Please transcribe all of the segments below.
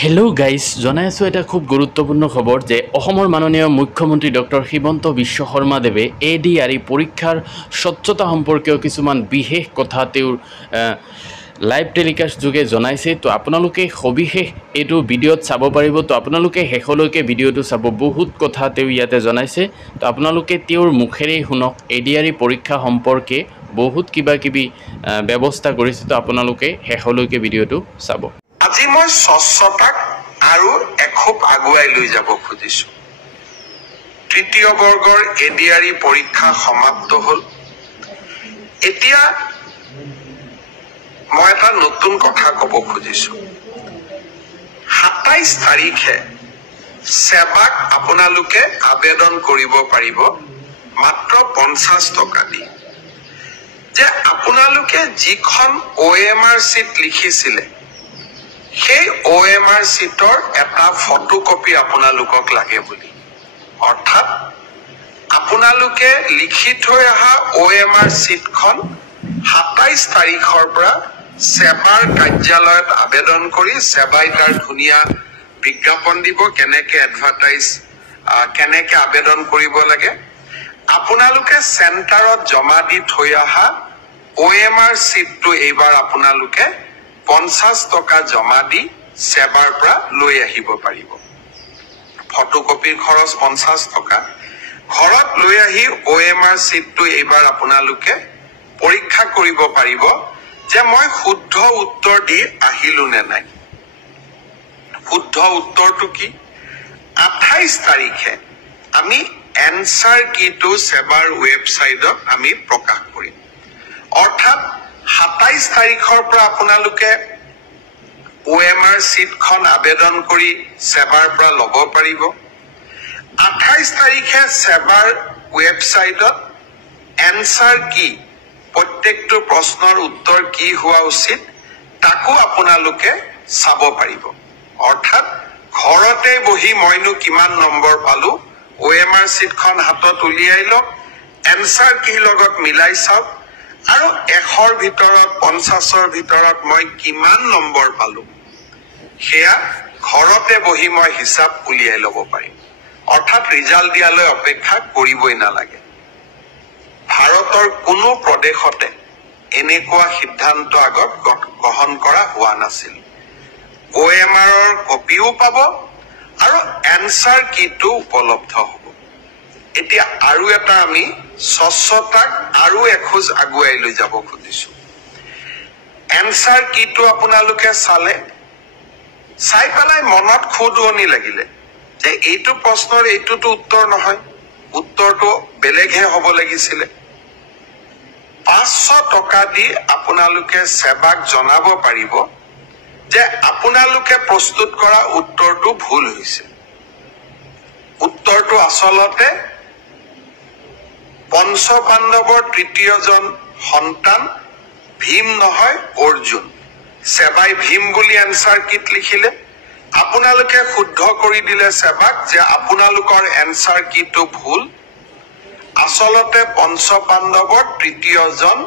Hello' guys, জনাই আছোঁ এটা খুব গুৰুত্বপূৰ্ণ খবৰ যে অসমৰ মাননীয় মুখ্যমন্ত্ৰী ডক্টৰ হিমন্ত বিশ্ব শৰ্মাদেৱে ADRE পৰীক্ষাৰ স্বচ্ছতা সম্পৰ্কীয় কিছুমান বিশেষ কথা তেওঁৰ লাইভ টেলিকাষ্ট যোগে জনাইছে। তো আপোনালোকে সবিশেষ এইটো ভিডিঅ'ত চাব পাৰিব। তো আপোনালোকে শেষলৈকে ভিডিঅ'টো চাব, বহুত কথা তেওঁ ইয়াতে জনাইছে। তো আপোনালোকে তেওঁৰ মুখেৰেই শুনক। ADRE পৰীক্ষা সম্পৰ্কে বহুত কিবা কিবি ব্যৱস্থা কৰিছে। তো আপোনালোকে শেষলৈকে ভিডিঅ'টো চাব। আজি মই স্বচ্ছতাক আৰু এখোপ আগুৱাই লৈ যাব খুজিছো। তৃতীয় বৰ্গৰ ADRE পৰীক্ষা সমাপ্ত হ'ল। এতিয়া মই এটা নতুন কথা ক'ব খুজিছো। 27 তাৰিখে সেৱাক আপোনালোকে আবেদন কৰিব পাৰিব মাত্ৰ 50 টকা দি। যে আপোনালোকে যিখন OMR চিট লিখিছিলে সেই OMR চিটৰ এটা ফটোকপি আপোনালোকক লাগে বুলি। অৰ্থাৎ আপোনালোকে লিখি থৈ অহা OMR চিটখন 27 তাৰিখৰ পৰা সেৱাৰ কাৰ্যালয়ত আবেদন কৰি সেৱাই তাৰ ধুনীয়া বিজ্ঞাপন দিব, কেনেকে এডভাৰটাইজ কেনেকে আবেদন কৰিব লাগে। আপোনালোকে চেণ্টাৰত জমা দি থৈ অহা OMR চিটটো এইবাৰ আপোনালোকে 50 টকা জমা দি সেৱাৰ পৰা লৈ আহিব পাৰিব। ফটোকপিৰ খৰচ 50 টকা। ঘৰত লৈ আহি OMR চিটটো এইবাৰ আপোনালোকে পৰীক্ষা কৰিব পাৰিব যে মই শুদ্ধ উত্তৰ দি আহিলো নে নাই। শুদ্ধ উত্তৰটো কি? 28 তাৰিখে আমি এনসাৰ কিটো সেৱাৰ ৱেবছাইটত আমি প্ৰকাশ কৰিম। অৰ্থাৎ 27 তাৰিখৰ পৰা আপোনালোকে OMR চিটখন আবেদন কৰি সেৱাৰ পৰা ল'ব পাৰিব। 28 তাৰিখে সেৱাৰ ৱেবছাইটত এনসাৰ কি, প্ৰত্যেকটো প্ৰশ্নৰ উত্তৰ কি হোৱা উচিত তাকো আপোনালোকে চাব পাৰিব। অৰ্থাৎ ঘৰতে বহি মইনো কিমান নম্বৰ পালো, OMR চিটখন হাতত উলিয়াই লওক, এনসাৰ কি লগত মিলাই চাওক আৰু 100ৰ ভিতৰত 50ৰ ভিতৰত মই কিমান নম্বৰ পালো সেয়া ঘৰতে বহি মই হিচাপ উলিয়াই ল'ব পাৰিম। অৰ্থাৎ ৰিজাল্ট দিয়ালৈ অপেক্ষা কৰিবই নালাগে। ভাৰতৰ কোনো প্ৰদেশতে এনেকুৱা সিদ্ধান্ত আগত গ্ৰহণ কৰা হোৱা নাছিল। OMRৰ কপিও পাব আৰু এনসাৰ কিটো উপলব্ধ হ'ব। এতিয়া আৰু এটা আমি স্বচ্ছতাক আৰু এখোজ আগুৱাই লৈ যাব খুজিছো। এনসাৰ কিটো আপোনালোকে চাই পেলাই মনত খুদুৱনি লাগিলে যে এইটো প্ৰশ্নৰ এইটোতো উত্তৰ নহয়, উত্তৰটো বেলেগহে হ'ব লাগিছিলে। 500 টকা দি আপোনালোকে সেৱাক জনাব পাৰিব যে আপোনালোকে প্ৰস্তুত কৰা উত্তৰটো ভুল হৈছে। উত্তৰটো আচলতে পঞ্চপাণ্ডৱৰ তৃতীয়জন সন্তান ভীম নহয় অৰ্জুন। সেৱাই ভীম বুলি এনসাৰ কিট লিখিলে, আপোনালোকে শুদ্ধ কৰি দিলে সেৱাক যে আপোনালোকৰ এনসাৰ কিটো ভুল, আচলতে পঞ্চপাণ্ডৱৰ তৃতীয়জন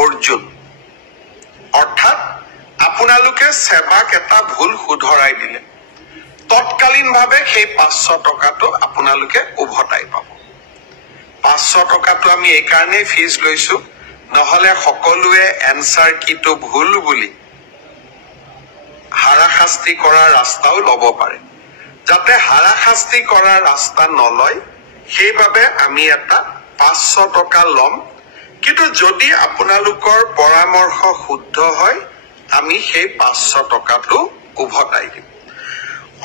অৰ্জুন। অৰ্থাৎ আপোনালোকে সেৱাক এটা ভুল শুধৰাই দিলে। তৎকালীনভাৱে সেই 500 টকাটো আপোনালোকে উভতাই পাব। 500 টকাটো আমি এই কাৰণেই ফিজ লৈছো, নহলে সকলোৱে এনসাৰ কিটো ভুল বুলি হাৰাশাস্তি কৰাৰ ৰাস্তাও ল'ব পাৰে। যাতে হাৰাশাস্তি কৰাৰ ৰাস্তা নলয় সেইবাবে আমি এটা 500 টকা ল'ম। কিন্তু যদি আপোনালোকৰ পৰামৰ্শ শুদ্ধ হয় আমি সেই 500 টকাটো উভতাই দিম।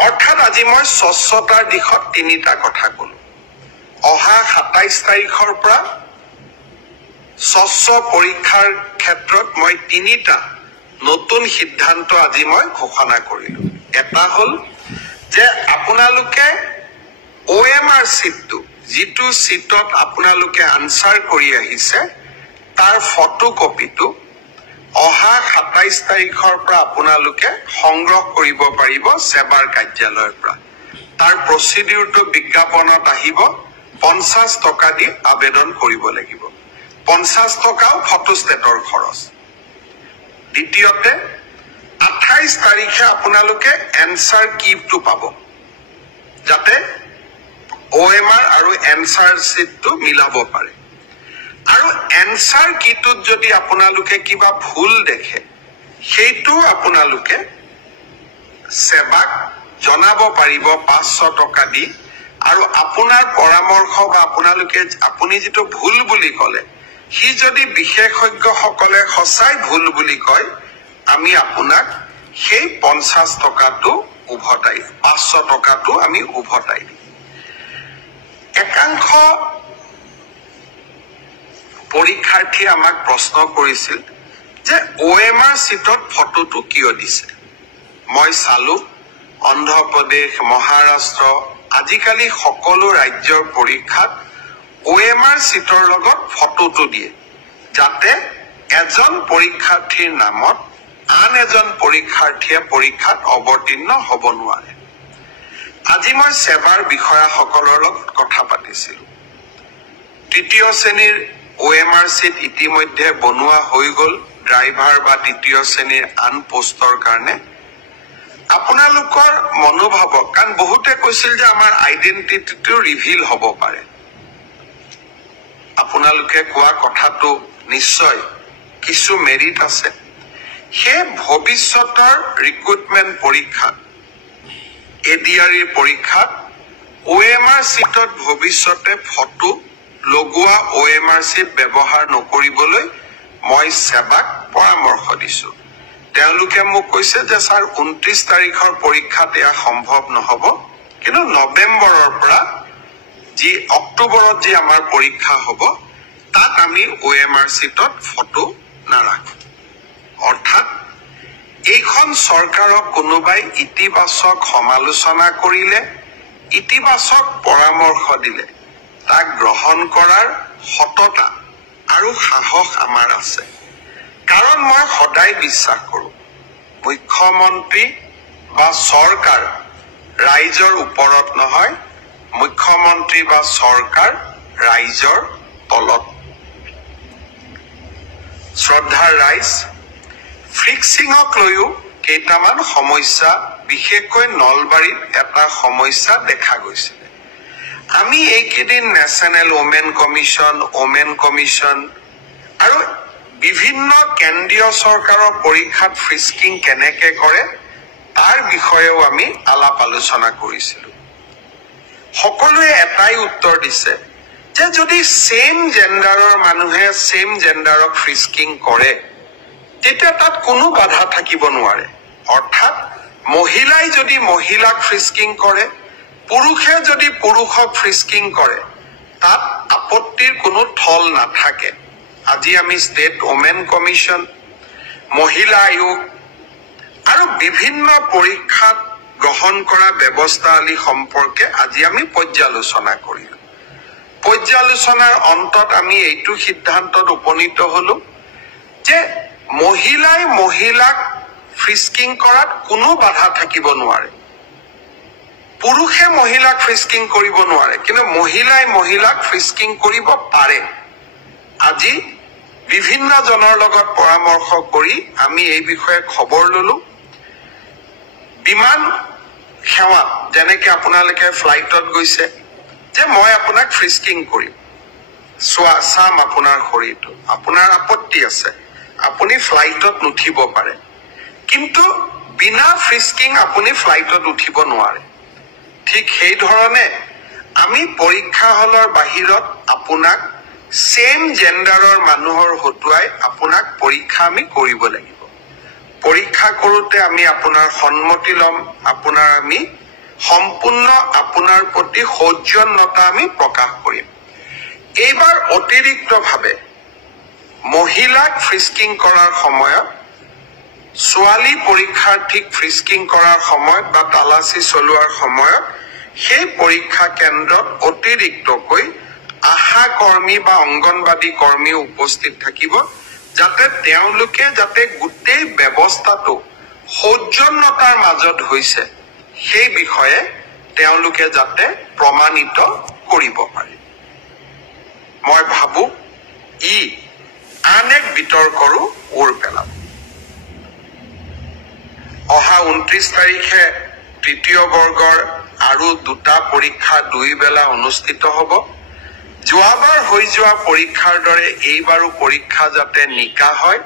অৰ্থাৎ আজি মই স্বচ্ছতাৰ দিশত 3টা কথা ক'লো। অহা 27 তাৰিখৰ পৰা স্বচ্ছ পৰীক্ষাৰ ক্ষেত্ৰত মই 3টা নতুন সিদ্ধান্ত আজি মই ঘোষণা কৰিলো। এটা হ'ল যে আপোনালোকে OMR চিটটো, যিটো চিটত আপোনালোকে আনসাৰ কৰি আহিছে তাৰ ফটোকপিটো অহা 27 তাৰিখৰ পৰা আপোনালোকে সংগ্ৰহ কৰিব পাৰিব সেৱাৰ কাৰ্যালয়ৰ পৰা। তাৰ প্ৰচিডিউৰটো বিজ্ঞাপনত আহিব। 50 টকা দি আবেদন কৰিব লাগিব। 50 টকাও ফটোষ্টেটৰ খৰচ। দ্বিতীয়তে 28 তাৰিখে আপোনালোকে এনসাৰ কিটো পাব যাতে OMR আৰু এনসাৰ শিটটো মিলাব পাৰে আৰু এনসাৰ কিটোত যদি আপোনালোকে কিবা ভুল দেখে সেইটো আপোনালোকে সেৱাক জনাব পাৰিব 500 টকা দি আৰু আপোনাৰ পৰামৰ্শ বা আপুনি যেটো ভুল বুলি কলে হি যদি বিশেষজ্ঞসকলে সঁচাই ভুল বুলি কয় আমি আপোনাক সেই 50 টকাটো উভতাই 500 টকাটো আমি উভতাই দিম একাংশ পৰীক্ষাৰ্থী আমাক প্ৰশ্ন কৰিছিল যে OMR সিটত ফটোটো কিয় দিছে মই চালু অন্ধ্ৰপ্ৰদেশ মহাৰাষ্ট্ৰ আজিকালি সকলো ৰাজ্যৰ পৰীক্ষাত OMR সিটৰ লগত ফটোটো দিয়ে যাতে এজন পৰীক্ষাৰ্থীৰ নামত আন এজন পৰীক্ষাৰ্থীয়ে পৰীক্ষাত অৱতীৰ্ণ হ'ব নোৱাৰে আজি মই সেৱাৰ বিষয়াসকলৰ লগত কথা পাতিছিলো তৃতীয় শ্ৰেণীৰ OMR সিট ইতিমধ্যে বনোৱা হৈ গল ড্ৰাইভাৰ বা তৃতীয় শ্ৰেণীৰ আন পোষ্টৰ কাৰণে আপোনালোকৰ মনোভাৱক কাৰণ বহুতে কৈছিল যে আমাৰ আইডেন্টিটিটো ৰিভিল হ'ব পাৰে আপোনালোকে কোৱা কথাটো নিশ্চয় কিছু মেৰিট আছে হে ভৱিষ্যতৰ ৰিক্ৰুটমেন্ট পৰীক্ষা ADRE পৰীক্ষাত OMR সিটত ভৱিষ্যতে ফটো লগোৱা OMR সিট ব্যৱহাৰ নকৰিবলৈ মই সেৱাক পৰামৰ্শ দিছো তেওঁলোকে মোক কৈছে যে স্যাৰ 29 তাৰিখৰ পৰীক্ষাত এয়া সম্ভৱ নহব কিন্তু নৱেম্বৰৰ পৰা যি অক্টোবৰত যি আমাৰ পৰীক্ষা হ'ব তাত আমি OMR সিটত ফটো নাৰাখো অৰ্থাৎ এইখন চৰকাৰক কোনোবাই ইতিবাচক সমালোচনা কৰিলে ইতিবাচক পৰামৰ্শ দিলে তাক গ্ৰহণ কৰাৰ সততা আৰু সাহস আমাৰ আছে কাৰণ মই সদায় বিশ্বাস কৰো মুখ্যমন্ত্ৰী বা চৰকাৰ ৰাইজৰ ওপৰত নহয় মুখ্যমন্ত্ৰী বা চৰকাৰ ৰাইজৰ তলত শ্ৰদ্ধাৰ ৰাইজ ফিক্সিংক লৈও কেইটামান সমস্যা বিশেষকৈ নলবাৰীত এটা সমস্যা দেখা গৈছে আমি এইকেইদিন নেশ্যনেল ওমেন কমিশন আৰু বিভিন্ন কেন্দ্ৰীয় চৰকাৰৰ পৰীক্ষাত ফ্ৰিস্কিং কেনেকে কৰে তাৰ বিষয়েও আমি আলাপ আলোচনা কৰিছিলো সকলোৱে এটাই উত্তৰ দিছে যে যদি সেম জেন্ডাৰৰ মানুহে সেম জেন্ডাৰক ফ্ৰিস্কিং কৰে তেতিয়া তাত কোনো বাধা থাকিব নোৱাৰে অৰ্থাৎ মহিলাই যদি মহিলাক ফ্ৰিস্কিং কৰে পুৰুষে যদি পুৰুষক ফ্ৰিস্কিং কৰে তাত আপত্তিৰ কোনো থল নাথাকে আজি আমি ষ্টেট ওমেন কমিশন মহিলা আয়োগ আৰু বিভিন্ন পৰীক্ষাত গ্ৰহণ কৰা ব্যৱস্থাৱলী সম্পৰ্কে আজি আমি পৰ্যালোচনা কৰিলো পৰ্যালোচনাৰ অন্তত আমি এইটো সিদ্ধান্তত উপনীত হলো যে মহিলাই মহিলাক ফ্ৰিস্কিং কৰাত কোনো বাধা থাকিব নোৱাৰে পুৰুষে মহিলাক ফ্ৰিস্কিং কৰিব নোৱাৰে কিন্তু মহিলাই মহিলাক ফ্ৰিস্কিং কৰিব পাৰে আজি বিভিন্ন জনৰ লগত পৰামৰ্শ কৰি আমি এই বিষয়ে খবৰ ললো বিমান সেৱা যেনেকে আপোনালোকে ফ্লাইটত গৈছে যে মই আপোনাক ফ্ৰিস্কিং কৰিম চাম আপোনাৰ শৰীৰটো আপোনাৰ আপত্তি আছে আপুনি ফ্লাইটত নুঠিব পাৰে কিন্তু বিনা ফ্ৰিস্কিং আপুনি ফ্লাইটত উঠিব নোৱাৰে ঠিক সেই ধৰণে আমি পৰীক্ষা হলৰ বাহিৰত আপোনাক সেম জেন্ডাৰৰ মানুহৰ হতুৱাই আপোনাক পৰীক্ষা আমি কৰিব লাগিব পৰীক্ষা কৰোতে আমি আপোনাৰ সন্মতি লম আপোনাৰ আমি সম্পূৰ্ণ আপোনাৰ প্ৰতি সৌজন্যতা আমি প্ৰকাশ কৰিম এইবাৰ অতিৰিক্তভাৱে মহিলাক ফ্ৰিস্কিং কৰাৰ সময়ত ছোৱালী পৰীক্ষাৰ্থীক ফ্ৰিস্কিং কৰাৰ সময়ত বা তালাচী চলোৱাৰ সময়ত সেই পৰীক্ষা কেন্দ্ৰত অতিৰিক্তকৈ আশা কৰ্মী বা অংগনবাদী কৰ্মী উপস্থিত থাকিব যাতে তেওঁলোকে যাতে গোটেই ব্যৱস্থাটো সৌজন্যতাৰ মাজত হৈছে সেই বিষয়ে তেওঁলোকে যাতে প্ৰমাণিত কৰিব পাৰে মই ভাবো ই আন এক বিতৰ্কৰো ওৰ পেলাব অহা 29 তাৰিখে তৃতীয় বৰ্গৰ আৰু দুটা পৰীক্ষা 2 বেলা অনুষ্ঠিত হ'ব যোৱাবাৰ হৈ যোৱা পৰীক্ষাৰ দৰে এইবাৰো পৰীক্ষা যাতে নিকা হয়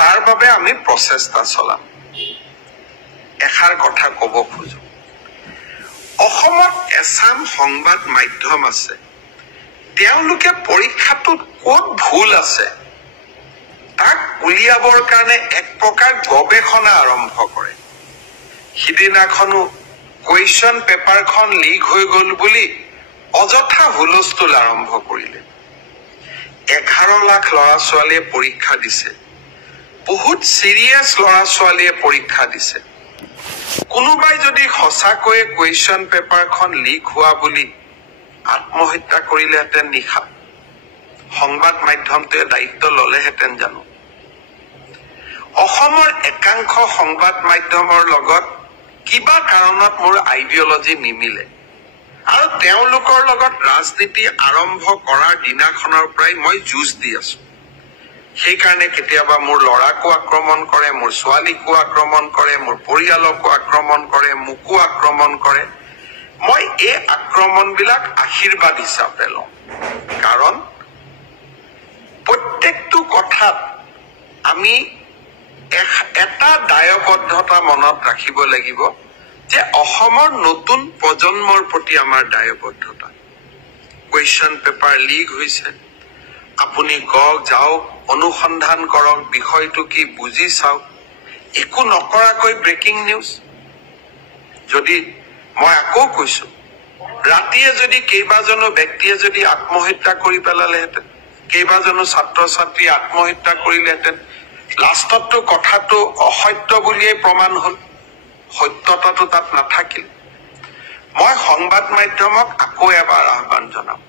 তাৰ বাবে আমি প্ৰচেষ্টা চলাম এখাৰ কথা ক'ব খোজো অসমত এছাম সংবাদ মাধ্যম আছে তেওঁলোকে পৰীক্ষাটোত ক'ত ভুল আছে তাক উলিয়াবৰ কাৰণে এক প্ৰকাৰ গৱেষণা আৰম্ভ কৰে সিদিনাখনো কুৱেশ্যন পেপাৰখন লিক হৈ গ'ল বুলি অযথা হুলস্থুল আৰম্ভ কৰিলে 11 লাখ ল'ৰা ছোৱালীয়ে পৰীক্ষা দিছে বহুত সিৰিয়াস ল'ৰা ছোৱালীয়ে পৰীক্ষা দিছে কোনোবাই যদি সঁচাকৈয়ে কুৱেশ্যন পেপাৰখন লিক হোৱা বুলি আত্মহত্যা কৰিলেহেঁতেন নিশা সংবাদ মাধ্যমটোৱে দায়িত্ব ল'লেহেঁতেন জানো অসমৰ একাংশ সংবাদ মাধ্যমৰ লগত কিবা কাৰণত মোৰ আইডিঅলজি নিমিলে আৰু তেওঁলোকৰ লগত ৰাজনীতি আৰম্ভ কৰাৰ দিনাখনৰ পৰাই মই যুঁজ দি আছো সেইকাৰণে কেতিয়াবা মোৰ ল'ৰাকো আক্ৰমণ কৰে মোৰ ছোৱালীকো আক্ৰমণ কৰে মোৰ পৰিয়ালকো আক্ৰমণ কৰে মোকো আক্ৰমণ কৰে মই এই আক্ৰমণবিলাক আশীৰ্বাদ হিচাপে লওঁ কাৰণ প্ৰত্যেকটো কথাত আমি এটা দায়বদ্ধতা মনত ৰাখিব লাগিব যে অসমৰ নতুন প্ৰজন্মৰ প্ৰতি আমাৰ দায়বদ্ধতা কুৱেশ্যন পেপাৰ লিক হৈছে আপুনি যাওক অনুসন্ধান কৰক বিষয়টো কি বুজি চাওক একো নকৰাকৈ ব্ৰেকিং নিউজ যদি মই আকৌ কৈছো ৰাতিয়ে যদি কেইবাজনো ব্যক্তিয়ে যদি আত্মহত্যা কৰি পেলালেহেঁতেন কেইবাজনো ছাত্ৰ ছাত্ৰী আত্মহত্যা কৰিলেহেঁতেন লাষ্টতটো কথাটো অসত্য বুলিয়েই প্ৰমাণ হ'ল সত্যতাটো তাত নাথাকিল মই সংবাদ মাধ্যমক আকৌ এবাৰ আহ্বান জনাম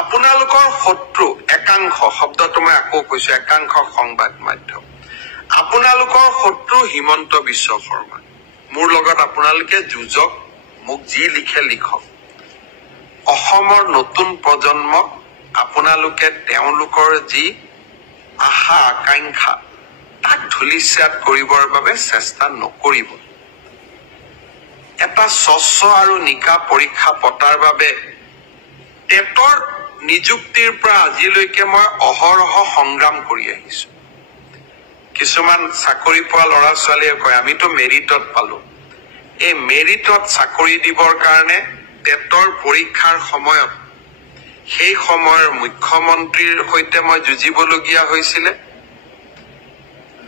আপোনালোকৰ শত্ৰু একাংশ শব্দটো মই আকৌ কৈছো একাংশ সংবাদ মাধ্যম আপোনালোকৰ শত্ৰু হিমন্ত বিশ্ব শৰ্মা মোৰ লগত আপোনালোকে যুঁজক মোক যি লিখে লিখক অসমৰ নতুন প্ৰজন্মক আপোনালোকে তেওঁলোকৰ যি আশা আকাংক্ষা তাক ধূলিসাৎ কৰিবৰ বাবে চেষ্টা নকৰিব এটা স্বচ্ছ আৰু নিকা পৰীক্ষা পতাৰ বাবে টেটৰ নিযুক্তিৰ পৰা আজিলৈকে মই অহৰহ সংগ্ৰাম কৰি আহিছো কিছুমান চাকৰি পোৱা ল'ৰা ছোৱালীয়ে কয় আমিতো মেৰিটত পালো এই মেৰিটত চাকৰি দিবৰ কাৰণে টেটৰ পৰীক্ষাৰ সময়ত সেই সময়ৰ মুখ্যমন্ত্ৰীৰ সৈতে মই যুঁজিবলগীয়া হৈছিলে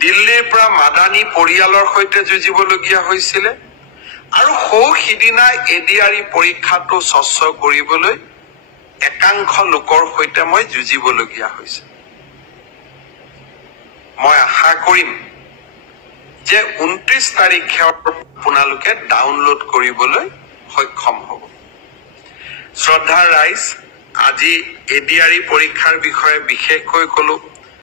দিল্লীৰ পৰা মাদানী পৰিয়ালৰ সৈতে যুঁজিবলগীয়া হৈছিলে আৰু সিদিনা এডিআৰই পৰীক্ষাটো স্বচ্ছ কৰিবলৈ একাংশ লোকৰ সৈতে মই যুঁজিবলগীয়া হৈছে মই আশা কৰিম যে 29 তাৰিখে আপোনালোকে ডাউনলোড কৰিবলৈ সক্ষম হ'ব শ্ৰদ্ধাৰ ৰাইজ আজি এডিআৰই পৰীক্ষাৰ বিষয়ে বিশেষকৈ ক'লো